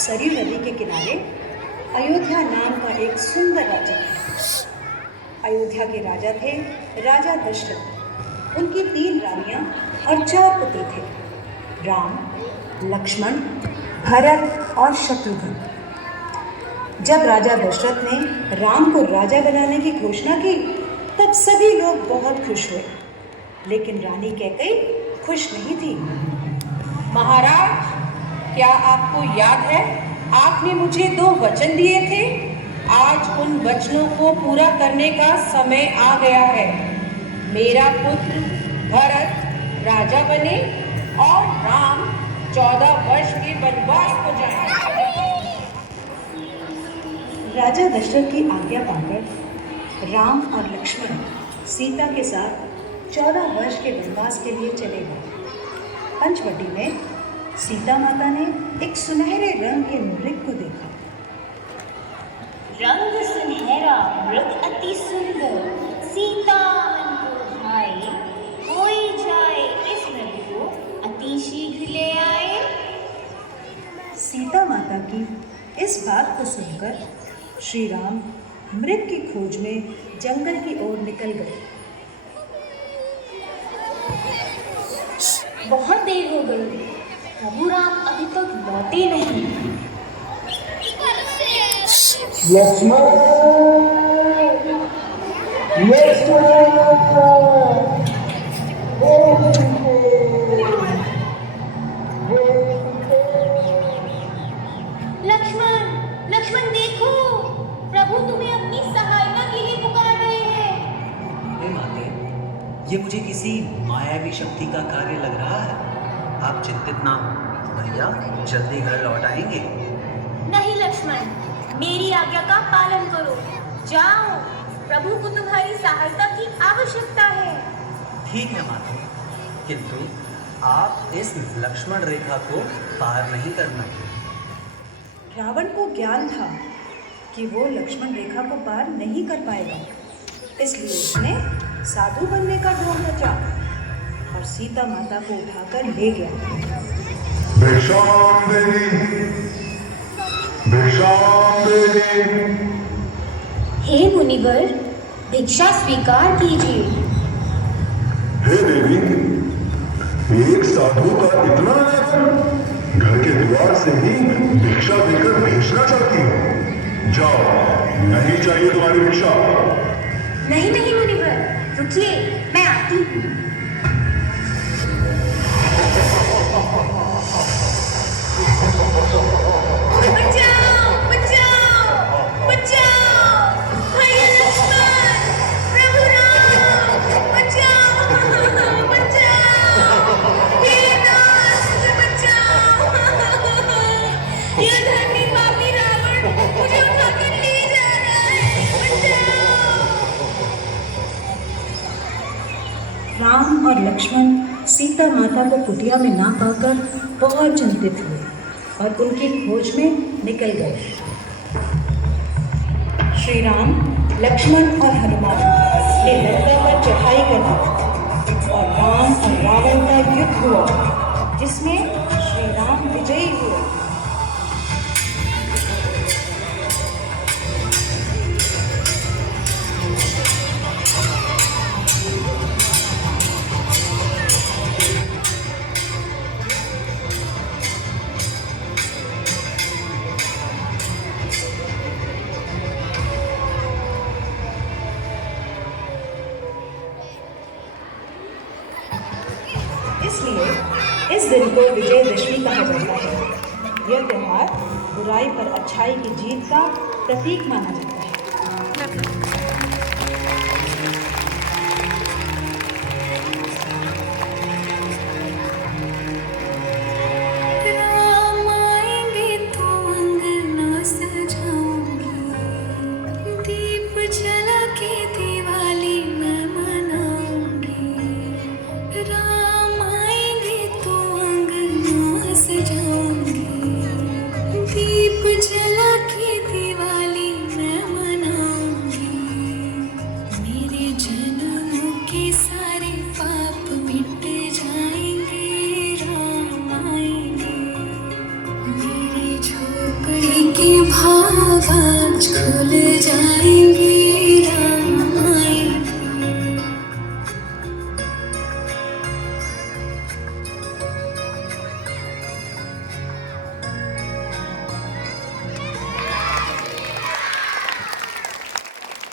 सरयू नदी के किनारे अयोध्या नाम का एक सुंदर राज्य था। अयोध्या के राजा थे राजा दशरथ। उनकी 3 रानियां और 4 पति थे, राम, लक्ष्मण, भरत और शत्रुघ्न। जब राजा दशरथ ने राम को राजा बनाने की घोषणा की तब सभी लोग बहुत खुश हुए, लेकिन रानी कैकेयी खुश नहीं थी। महाराज, क्या आपको याद है आपने मुझे 2 वचन दिए थे? आज उन वचनों को पूरा करने का समय आ गया है। मेरा पुत्र भरत राजा बने और राम 14 वर्ष के वनवास को जाए। राजा दशरथ की आज्ञा पाकर राम और लक्ष्मण सीता के साथ 14 वर्ष के वनवास के लिए चले गए। पंचवटी में सीता माता ने एक सुनहरे रंग के मृग को देखा। रंग सुनहरा मृग अति सुंदर, सीता मन को भाए, कोई जाए इस मृग को अति शीघ्र ले आए। सीता माता की इस बात को सुनकर श्री राम मृग की खोज में जंगल की ओर निकल गए। बहुत देर हो गई, प्रभु राम अभी तक लौटे नहीं। लक्ष्मण, लक्ष्मण, लक्ष्मण देखो, प्रभु तुम्हें अपनी सहायता के लिए पुकार रहे हैं। हे माते, ये मुझे किसी मायावी शक्ति का कार्य लग रहा है। आप चिंतित ना हो, भैया जल्दी घर लौट आएंगे। नहीं लक्ष्मण, मेरी आज्ञा का पालन करो। जाओ, प्रभु को तुम्हारी सहायता की आवश्यकता है। ठीक है माते, किंतु आप इस लक्ष्मण रेखा को पार नहीं करना। रावण को ज्ञान था कि वो लक्ष्मण रेखा को पार नहीं कर पाएगा, इसलिए उसने साधु बनने का ढोंग रचा और सीता माता को उठाकर ले गया। भिक्षाम देवी, भिक्षाम देवी। हे मुनिवर, भिक्षा स्वीकार कीजिए। हे देवी, एक साधु का इतना घर के द्वार से ही भिक्षा देकर भेजना चाहती हो? जाओ, नहीं चाहिए तुम्हारी भिक्षा। नहीं नहीं मुनिवर, रुकिए, मैं आती हूँ। बचाओ, बचाओ, बचाओ, भैया लक्ष्मण, प्रभु राम, बचाओ, बचाओ, हे नाथ, मुझे बचाओ। ये धर्मी पापी रावण मुझे उठाकर ले जा रहा है, बचाओ। राम और लक्ष्मण सीता माता को कुटिया में ना पाकर बहुत चिंतित हुए और उनकी खोज में निकल गए। श्री राम, लक्ष्मण और हनुमान ने लंका पर चढ़ाई कर दी और राम और रावण का युद्ध हुआ, जिसमें श्री राम विजयी हुए। इसलिए इस दिन को विजयदशमी कहा जाता है। यह त्योहार बुराई पर अच्छाई की जीत का प्रतीक माना जाता है। राम आएंगे तो अंगना सजाऊंगी, दीप जला के दिवाली मैं मनाऊंगी। राम आएंगे तो अंगना सजाऊंगी, दीप जला के दिवाली मैं आज खुल जाए